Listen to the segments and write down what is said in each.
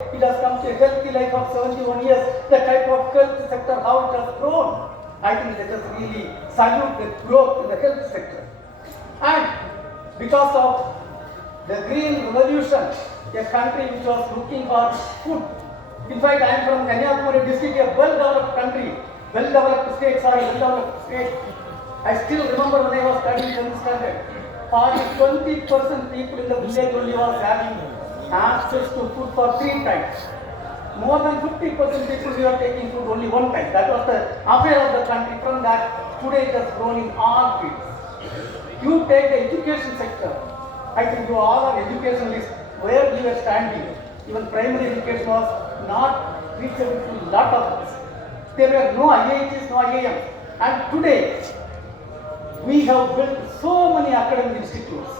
It has come to a healthy life of 71 years. The type of health sector, how it has grown. I think let us really salute the growth in the health sector. And because of the green revolution, a country which was looking for food. In fact, I am from Kanyakumari district, a well-developed country, well-developed state, well-developed state. I still remember when I was studying 10th standard, only 20% people in the village only was having access to food for 3 times. More than 50% people were taking food only 1 time. That was the affair of the country. From that, today it has grown in all fields. You take the education sector. I think you all are educationalists. Where we were standing, even primary education was not reachable to a lot of us. There were no IITs, no IIMs. And today, we have built so many academic institutes.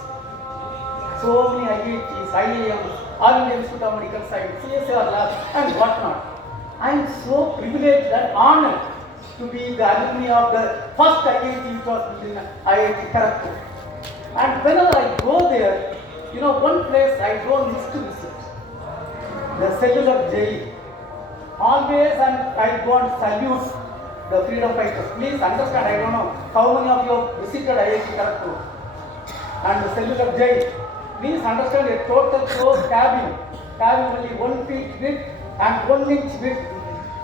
So many IITs, IIMs, All India Institute of Medical Science, CSR labs, and whatnot. I am so privileged and honored to be the alumni of the first IIT which was built in IIT Kharagpur. And whenever I go there, one place I don't miss to visit, the cellular jail. Always, and I go and salute the freedom fighters. Please understand, I don't know how many of you have visited IIT Kharagpur and the cellular jail. Please understand, a total closed cabin only 1 feet width and 1 inch width.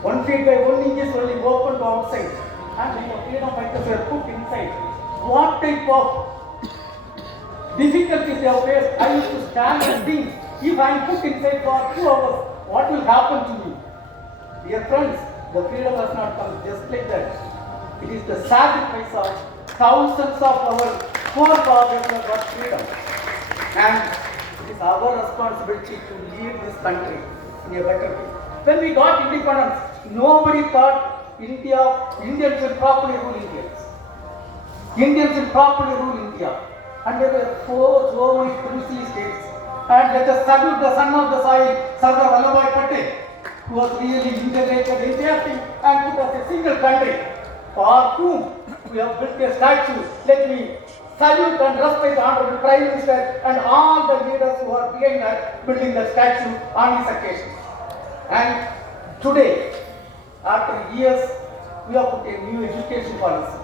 1 feet by 1 inch is only open to outside. And the freedom fighters were put inside. What type of difficulties they have faced? I used to stand and think, if I am put inside for 2 hours, what will happen to me? Dear friends, the freedom has not come just like that. It is the sacrifice of thousands of our forefathers who got freedom. And it is our responsibility to lead this country in a better way. When we got independence, nobody thought Indians will properly rule India. Indians will properly rule India. And there were so many princely states. And let us salute the son of the soil, Sardar Vallabhbhai Patel, who was really integrated the entire thing and put us a single country, for whom we have built a statue. Let me salute and respect the Honorable Prime Minister and all the leaders who are behind that, building the statue on this occasion. And today, after years, we have put a new education policy.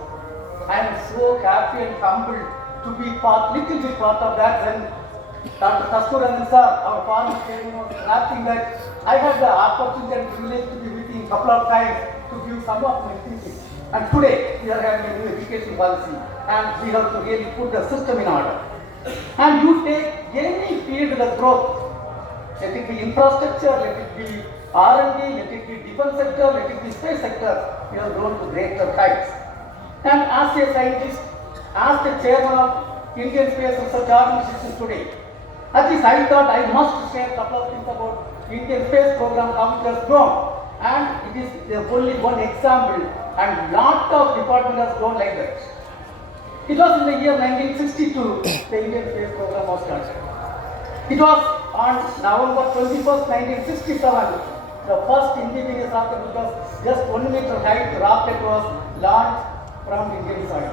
I am so happy and humbled to be little bit part of that. When Dr. Kasturanjan sir, our former chairman, was drafting that, I had the opportunity and privilege to be with him a couple of times to give some of my thinking. And today, we are having a new education policy, and we have to really put the system in order. And you take any field of growth, let it be infrastructure, let it be R&D, let it be defense sector, let it be space sector, we have grown to greater heights. And as a scientist, as the chairman of Indian Space Research Organization today, at least I thought I must share a couple of things about Indian space program, how it has grown. And it is only one example, and lot of department has grown like that. It was in the year 1962, the Indian space program was started. It was on November 21st, 1967, the first indigenous rocket, because just 1 meter height rocket was launched from Indian soil.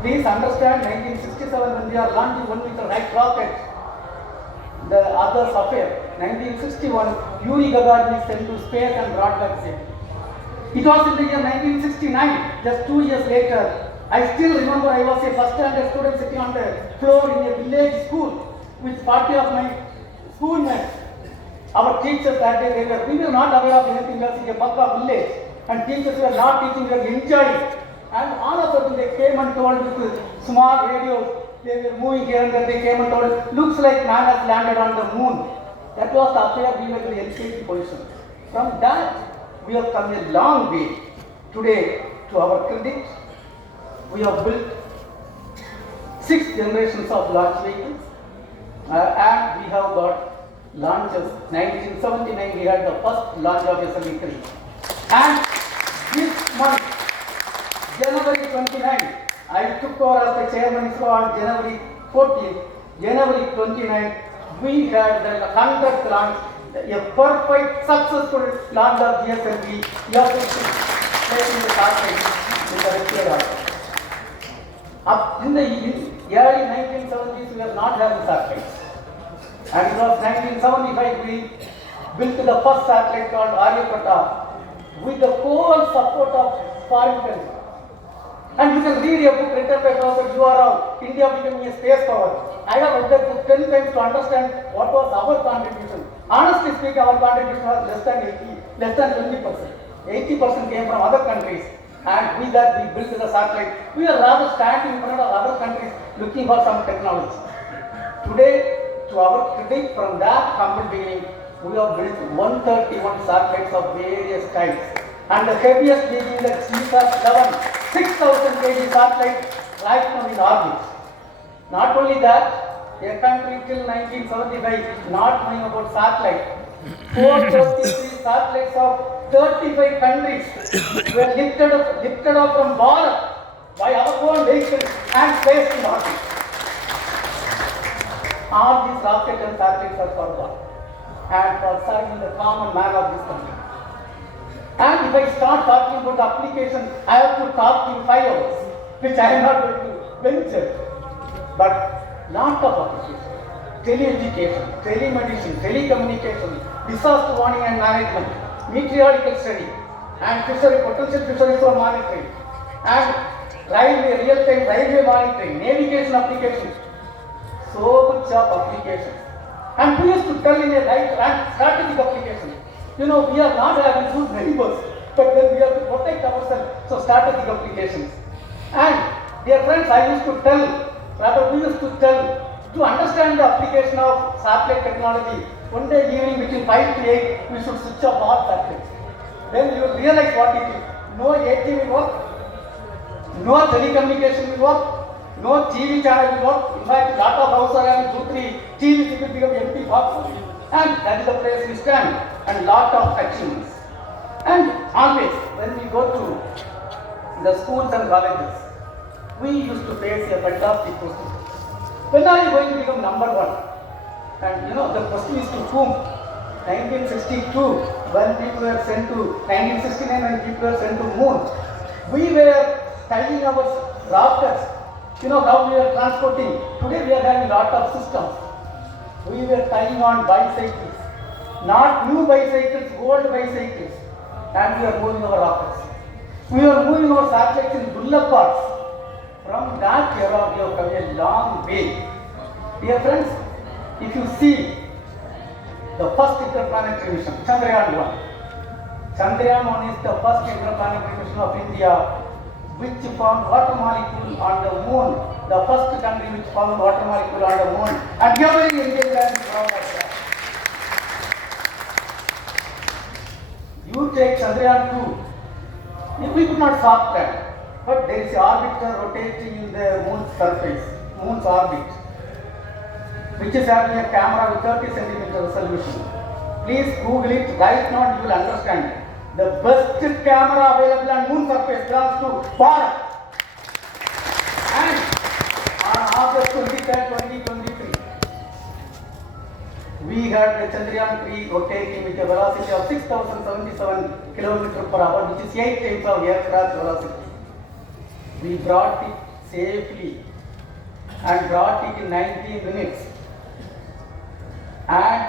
Please understand, 1967 when we are launching 1 meter height rocket, the others affair. 1961, Yuri Gagarin is sent to space and brought back safely. It was in the year 1969, just 2 years later. I still remember I was a first standard student sitting on the floor in a village school with 40 of my schoolmates. Our teachers that day, we were not aware of anything else in a Bakka village, and teachers were not teaching, we were enjoying. And all of a sudden they came and told with small radios, they were moving here and there, they came and told, looks like man has landed on the moon. That was the affair, we were in the LKG position. From that, we have come a long way. Today, to our credit, we have built 6 generations of launch vehicles, and we have got launches. 1979, we had the first launch of SLV-3. And this month, January 29, I took over as the chairman on January 14. January 29, we had the 100th launch, a perfect, successful launch of GSLV. We are taking the target with the repair. Up in the early 1970s, we were not having satellites. And it was 1975 we built the first satellite called Aryabhatta with the whole support of foreign countries. And you can read a book written by Professor Rao, India becoming a space power. I have read that book 10 times to understand what was our contribution. Honestly speaking, our contribution was less than 20%. 80% came from other countries. And with that, we built the satellite. We are rather standing in front of other countries looking for some technology. Today, to our credit, from that humble beginning, we have built 131 satellites of various kinds. And the heaviest being the GSAT-11, 6,000 kg satellite right now in orbit. Not only that, a country till 1975 not knowing about satellite. 433 satellites of 35 countries were lifted up from Bharat by our own vehicles and placed in orbit. All these rockets and satellites are for God and for serving the common man of this country. And if I start talking about the application, I have to talk in 5 hours, which I am not going to venture. But lot of applications: tele-education, telemedicine, telecommunication, disaster warning and management, meteorological study, and potential fisheries for monitoring, and railway, real-time railway monitoring, navigation applications. So much of applications. And we used to tell in a right and strategic application. We are not having good neighbors, but then we have to protect ourselves. So strategic applications. And dear friends, we used to tell, to understand the application of satellite technology, one day evening between 5 to 8, we should switch off all satellites. Then you will realize what it is. No AT will work, no telecommunication will work, no TV channel will work. In fact, lot of houses are having 2-3 TVs, it will become empty boxes. And that is the place we stand, and lot of achievements. And always, when we go to the schools and colleges, we used to face a fantastic question. When are you going to become number one? And the question is to whom? 1962, when people were sent to, 1969 when people were sent to moon, we were tying our rockets. How we are transporting. Today we are having lot of systems. We were tying on bicycles, not new bicycles, old bicycles, and we are moving our rockets. We are moving our satellites in bullock carts. From that era, we have come a long way. Dear friends, if you see the first interplanetary mission, Chandrayaan-1. Chandrayaan-1 is the first interplanetary mission of India which found water molecule on the moon, the first country which found water molecule on the moon, and every Indian land is proud of that. You take Chandrayaan-2, we could not solve that, but there is an orbiter rotating in the moon's surface, moon's orbit, which is having a camera with 30 centimeter resolution. Please Google it right now, you will understand. The best camera available on moon surface belongs to Bharat. And on August 23rd, 2023, we had the Chandrayaan-3 rotating with a velocity of 6,077 km per hour, which is 8 times of aircraft velocity. We brought it safely and brought it in 19 minutes and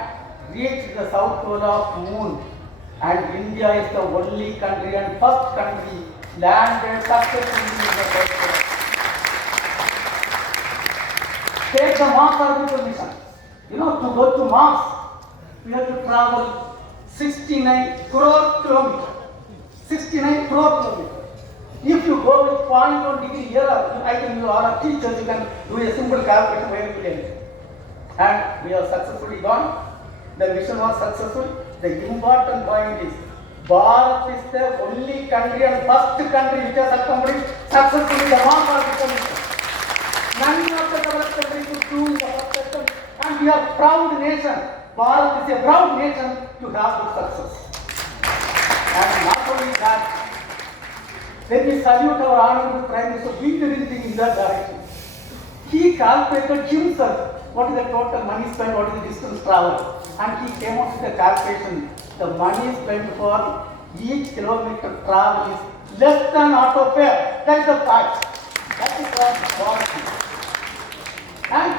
reached the south pole of moon. And India is the only country and first country landed successfully in the first place. Take the Mars orbital mission. To go to Mars, we have to travel 69 crore kilometers. 69 crore kilometers. If you go with 0.1 degree error, I think you are a teacher, you can do a simple calculation very brilliantly. And we have successfully gone. The mission was successful. The important point is, Bharat is the only country and first country which has accomplished successfully the Mars orbital mission. None of the developed countries could do the first attempt, and we are proud nation. Bharat is a proud nation to have this success. And not only that, let me salute our honorable Prime Minister. We did anything in that direction. He calculated himself what is the total money spent, what is the distance traveled. And he came up with a calculation. The money spent for each kilometer travel is less than auto fare. That is the fact. That is what God did. And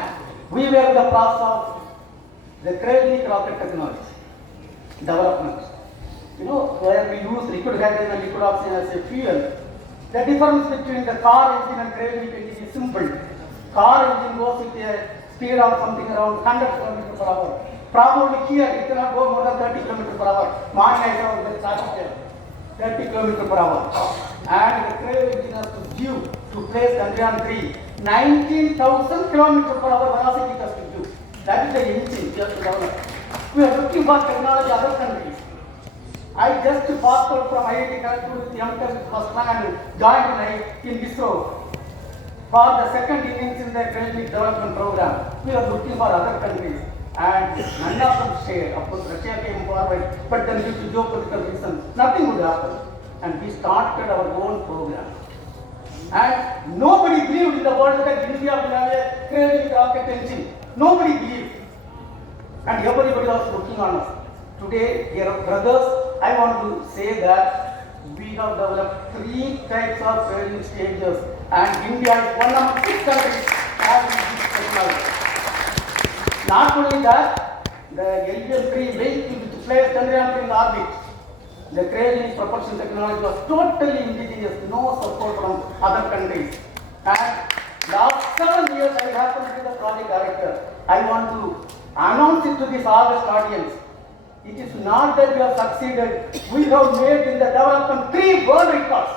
we were in the process of the cradling rocket technology. development. Where we use liquid hydrogen and liquid oxygen as a fuel, the difference between the car engine and cryogenic engine is simple. Car engine goes with a speed of something around 100 km per hour. Probably here it cannot go more than 30 km per hour. Mine I saw the traffic here, 30 km per hour. And the cryo engine has to give to place Chandrayaan 3, 19,000 km per hour velocity it has to give. That is the engine we have to develop. We are looking for technology other countries. I just passed out from IIT Kharagpur with M10 first rank and joined in ISRO for the second innings in the cryogenic development program. We are looking for other countries and none of them share. Of course, Russia came forward, but then due to geopolitical reasons, nothing would happen. And we started our own program. And nobody believed in the world that India will have a cryogenic rocket engine. Nobody believed. And everybody was looking on us. Today, dear brothers, I want to say that we have developed 3 types of cryogenic stages, and India is one of 6 countries having this technology. Not only that, the LVM-3 vehicle which placed Chandrayaan in the orbit, the cryogenic propulsion technology was totally indigenous, no support from other countries. And last 7 years, I happened to be the project director. I want to announce it to this august audience. It is not that we have succeeded. We have made in the development 3 world records.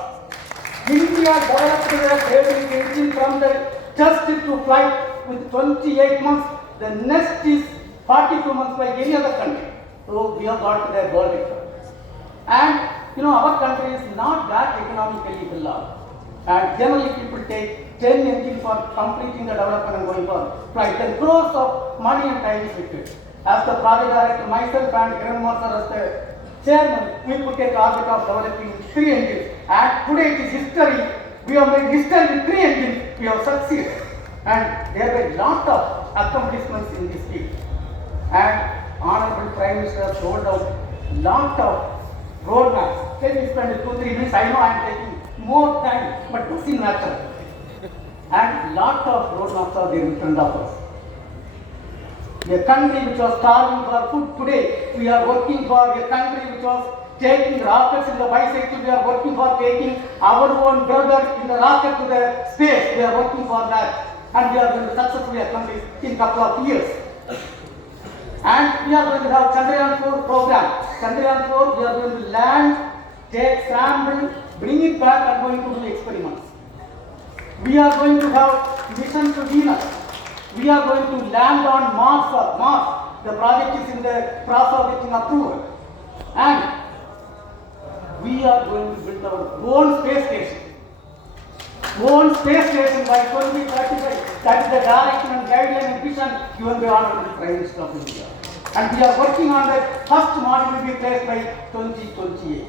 India developed the cryogenic engine from the test to flight with 28 months. The next is 42 months by any other country. So we have got the world record. And our country is not that economically well. And generally people take 10 engines for completing the development and going for flight. Then crores of money and time is required. As the project director, myself and Kiran Sir as the chairman, we put a target of developing 3 engines. And today it is history. We have made history with 3 engines. We have succeeded. And there were a lot of accomplishments in this field. And Honorable Prime Minister has rolled out lot of roadmaps. Can we spend 2-3 minutes? I know I am taking more time, but it doesn't matter. And lot of roadmaps are there in front of us. A country which was starving for food, today we are working for a country which was taking rockets in the bicycle. We are working for taking our own brother in the rocket to the space. We are working for that. And we are going to successfully accomplish in a couple of years. And we are going to have Chandrayaan 4 program. Chandrayaan 4, we are going to land, take sample, bring it back and going to do experiments. We are going to have mission to Venus. We are going to land on Mars. The project is in the process of getting approval. And we are going to build our own space station. Own space station by 2035. That is the direction and guideline and vision given by Honorable Prime Minister of India. And we are working on that. First module will be placed by 2028.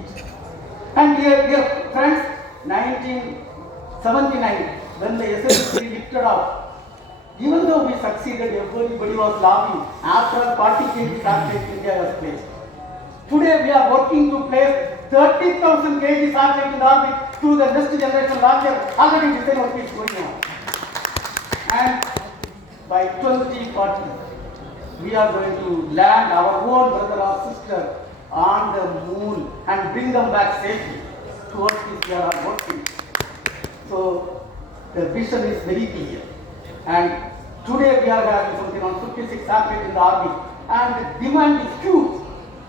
And dear friends, 1979, when the SLC lifted off, even though we succeeded, everybody was laughing. After 40 kg satellite, India was placed. Today we are working to place 30,000 kg satellite in the orbit through the next generation launcher. Already design work is going on. And by 2040, we are going to land our own brother or sister on the moon and bring them back safely. Towards this we are working. So the vision is very clear. And today we are having something on 56 satellites in the orbit, and the demand is huge.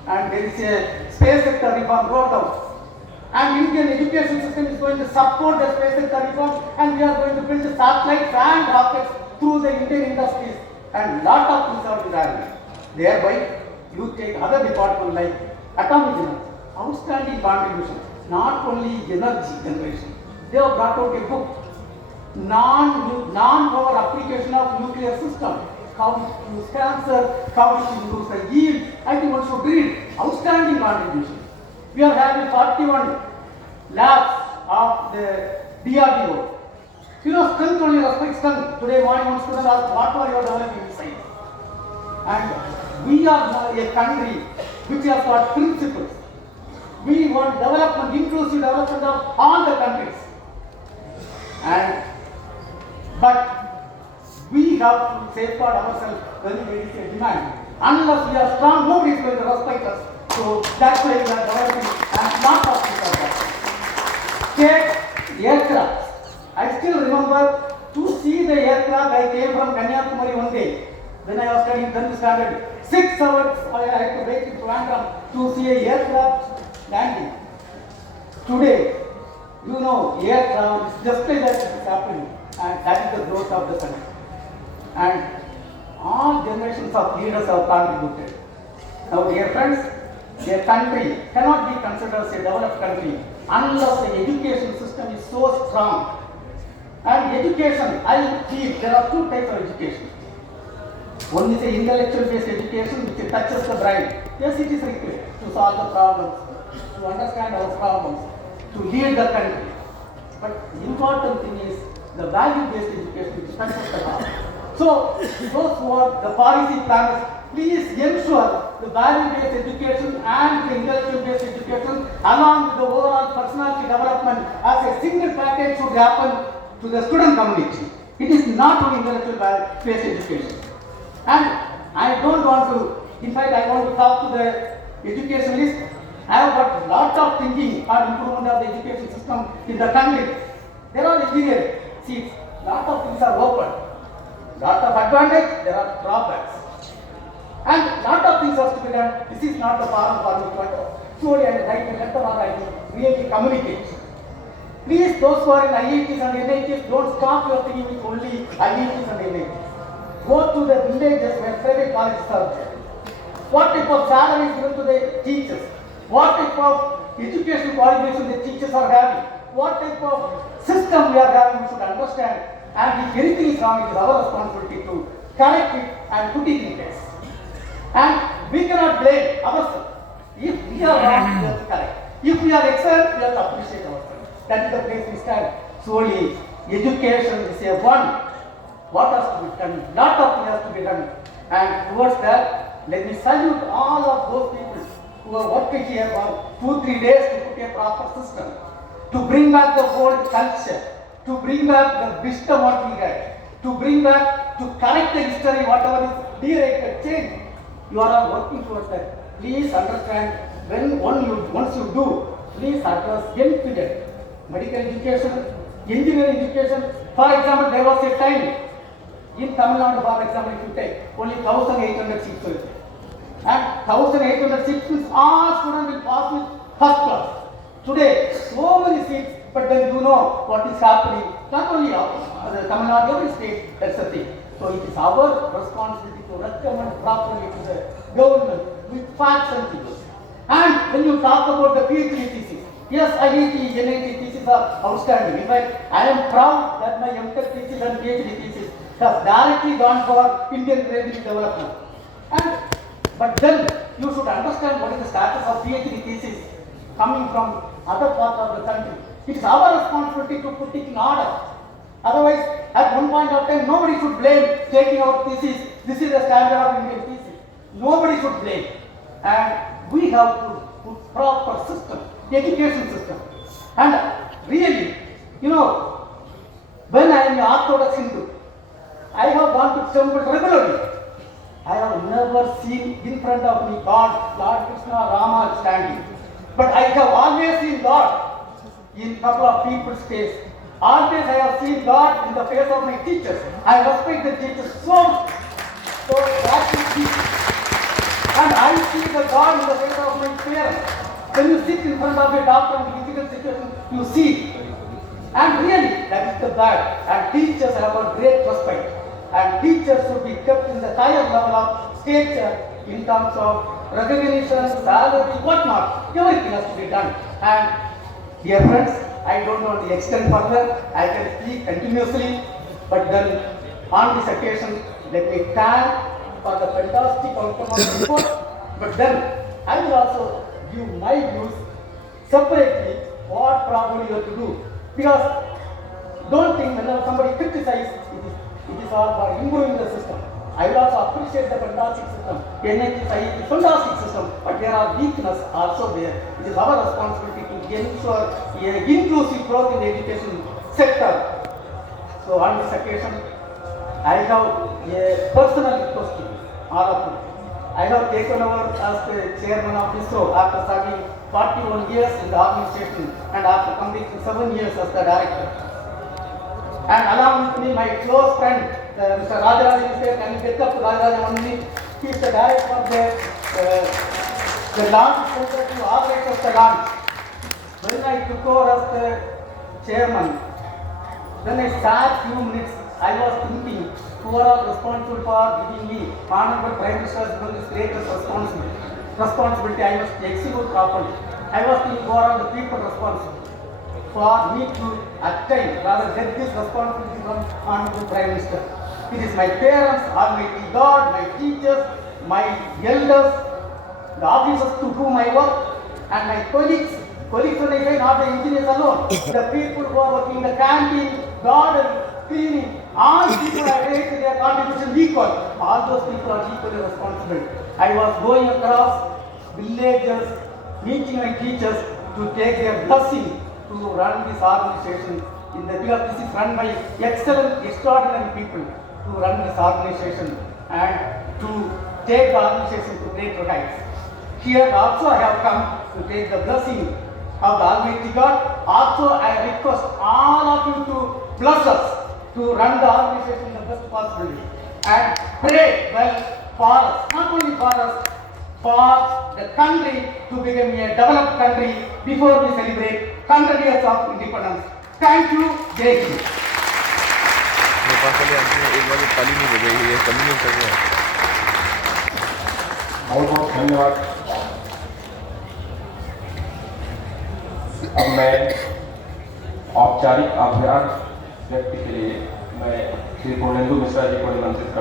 And there is a space sector reform brought out. And Indian education system is going to support the space sector reform, and we are going to build satellites and rockets through the Indian industries, and lot of things are happening. Thereby, you take other departments like atomic energy, outstanding contribution, not only energy generation. They have brought out a book, non-power application of nuclear system, how it improves cancer, how it improves the yield. I think one should read. Outstanding contribution. We are having 41 labs of the DRDO. Strength only respects strength. Today morning one student asked, what are you developing in science? And we are now a country which has got principles. We want development, inclusive development of all the countries. But we have to safeguard ourselves when there is a demand. Unless we are strong, nobody is going to respect us. So that's why we are developing and not talking about that. State aircraft. I still remember to see the aircraft. I came from Kanyakumari one day. When I was studying 10th standard, 6 hours I had to wait in Trivandrum to see a aircraft landing. Today, you know, aircraft is just like that is happening, and that is the growth of the country. And all generations of leaders have contributed. Now, dear friends, a country cannot be considered as a developed country unless the education system is so strong. And education, I feel there are two types of education. One is a intellectual based education which touches the brain. Yes, it is required to solve the problems, to understand our problems, to lead the country. But the important thing is the value based education which touches the heart. So, those who are the policy planners, please ensure the value-based education and the intellectual-based education along with the overall personality development as a single package should happen to the student community. It is not only intellectual-based education. And I don't want to, in fact I want to talk to the educationalists. I have got a lot of thinking on improvement of the education system in the country. There are engineering seats, lot of things are open. Lot of advantage, there are drawbacks. And lot of things have to be done. This is not the forum for me to slowly and write a letter or I really communicate. Please, those who are in IITs and NITs, don't stop your thinking with only IITs and NITs. Go to the villages where private colleges are there. What type of salary is given to the teachers? What type of education qualification the teachers are having? What type of system we are having, we should understand. And if anything is wrong, it is our responsibility to correct it and put it in place. And we cannot blame ourselves. If we are wrong, we have to correct. If we are excellent, we have to appreciate ourselves. That is the place we stand. Solely, education is a one. What has to be done? Lot of things has to be done. And towards that, let me salute all of those people who are working here for 2-3 days to put a proper system, to bring back the old culture, to bring back the wisdom what we had, to bring back, to correct the history, whatever is derated, change. You are all working towards that. Please understand, once you do, please address young children. Medical education, engineering education. For example, there was a time in Tamil Nadu, for example, if you take only 1,800 seats. And 1,800 seats means all students will pass with first class. Today, so many seats. But then you know what is happening, not only the Tamil Nadu, every state, that's the thing. So it is our responsibility to recommend properly to the government with facts and figures. And when you talk about the PhD thesis, yes, IIT, NIT thesis are outstanding. In fact, I am proud that my MTech thesis and PhD thesis has directly gone for Indian revenue development. But then you should understand what is the status of PhD thesis coming from other parts of the country. It is our responsibility to put it in order. Otherwise, at one point of time, nobody should blame taking our thesis. This is the standard of Indian thesis. Nobody should blame. And we have to put proper system, education system. And really, you know, when I am an Orthodox Hindu, I have gone to temple regularly. I have never seen in front of me God, Lord Krishna, Rama standing. But I have always seen God in couple of people's face. Always I have seen God in the face of my teachers. I respect the teachers so practically. And I see the God in the face of my parents. When you sit in front of a doctor in a difficult situation, you see. And really, that is the bad. And teachers have a great respect. And teachers should be kept in the higher level of stature in terms of recognition, salary, whatnot. Everything has to be done. And dear friends, I don't know the extent further. I can speak continuously. But then, on this occasion, let me thank for the fantastic outcome of the report. But then, I will also give my views separately what probably you have to do. Because don't think whenever somebody criticizes, it is all for improving the system. I will also appreciate the fantastic system. NIT, IIT, fantastic system, but there are weaknesses also there. It is our responsibility to ensure an inclusive growth in the education sector. So on this occasion, I have a personal request to you, all of you. I have taken over as the chairman of ISRO after serving 41 years in the administration and after completing 7 years as the director. And along with me, my close friend, Mr. Rajarajan is there. Can you get up to Rajarajan only? He is the director of the launch center to operate of the launch. When I took over as the chairman, when I sat few minutes, I was thinking, who are responsible for giving me Honorable Prime Minister has given this greatest responsibility I must execute properly. I was thinking, who are the people responsible for me to attain, rather get this responsibility from Honorable Prime Minister. It is my parents, Almighty God, my teachers, my elders, the officers to whom I work, and my colleagues. Colleagues when I say not the engineers alone, the people who are working in the canteen, garden, cleaning, all people are raised their contribution equal. All those people are equally responsible. I was going across villages, meeting my teachers to take their blessing to run this organization. In the because this is run by excellent, extraordinary people to run this organization and to take the organization to greater heights. Here also I have come to take the blessing of the Almighty God. Also I request all of you to bless us to run the organization in the best possible way and pray well for us, not only for us, for the country to become a developed country before we celebrate 100 years of independence. Thank you, Jai Hind. एक बार ताली नहीं बजाई है, कमी नहीं कर रहा है। बहुत बहुत धन्यवाद। अब मैं औपचारिक आभार व्यक्ति के लिए मैं श्री पूर्णेंदु मिश्रा जी को निमंत्रित करता हूँ।